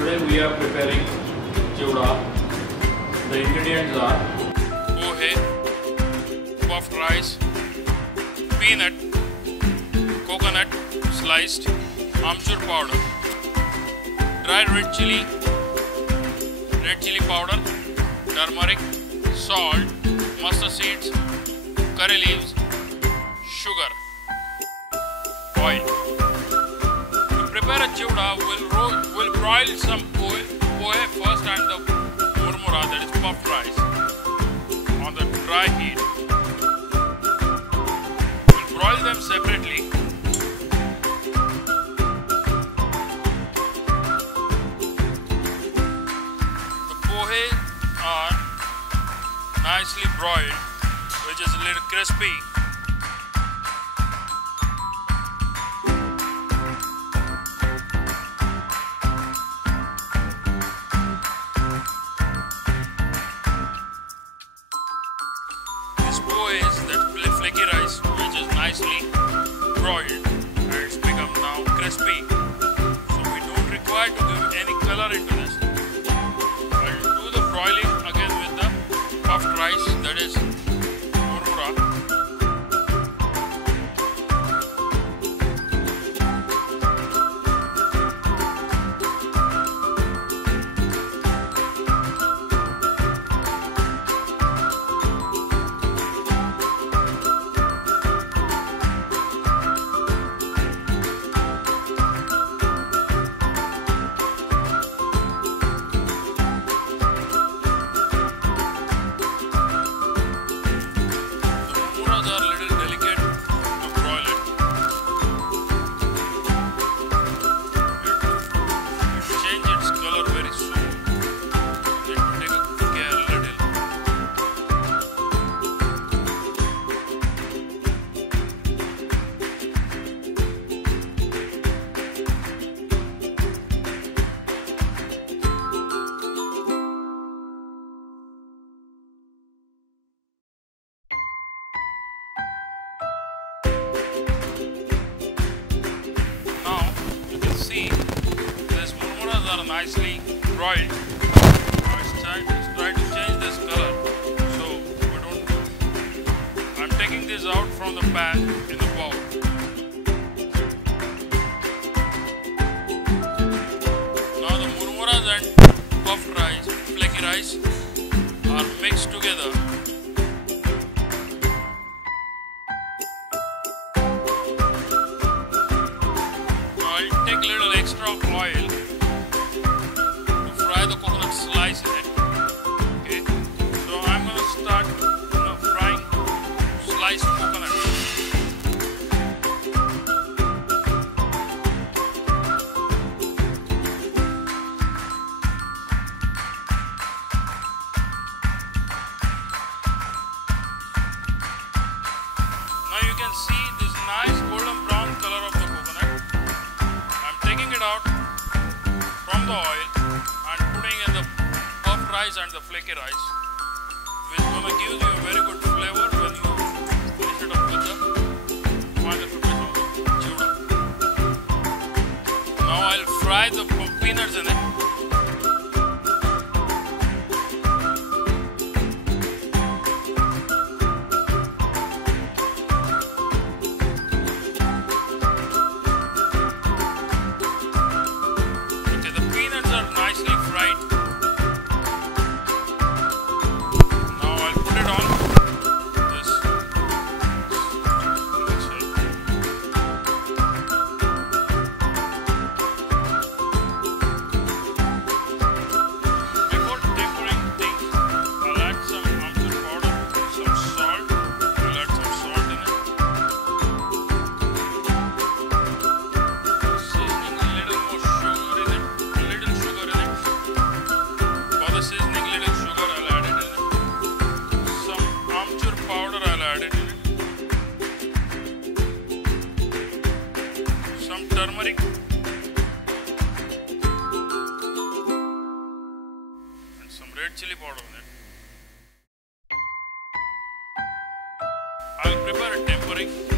Today we are preparing chivda. The ingredients are pohe, puffed rice, peanut, coconut sliced, amchur powder, dried red chili powder, turmeric, salt, mustard seeds, curry leaves, sugar, oil. To prepare a chivda, we'll broil some pohe first and the murmura, that is puffed rice, on the dry heat. We'll broil them separately. The pohe are nicely broiled, which is a little crispy. Is that flaky rice which is nicely broiled and it's become now crispy, so we don't require to give any color into this. I'll do the broiling again with the puffed rice, that is murmura. See, these murmuras are nicely broiled. Now it's trying to change this color, so I'm taking this out from the pan in the bowl. Now the murmuras and puffed rice, flaky rice are mixed together. Take a little extra oil to fry the coconut slice in it. Okay, so I'm going to start frying sliced coconut. Now you can see this nice golden brown color of the coconut. Taking it out from the oil and putting in the puffed rice and the flaky rice, which is going to give you a very good flavor when you finish it up with the final preparation of chivda. Now I'll fry the peanuts in it. Turmeric, and some red chili powder in it. I'll prepare a tempering.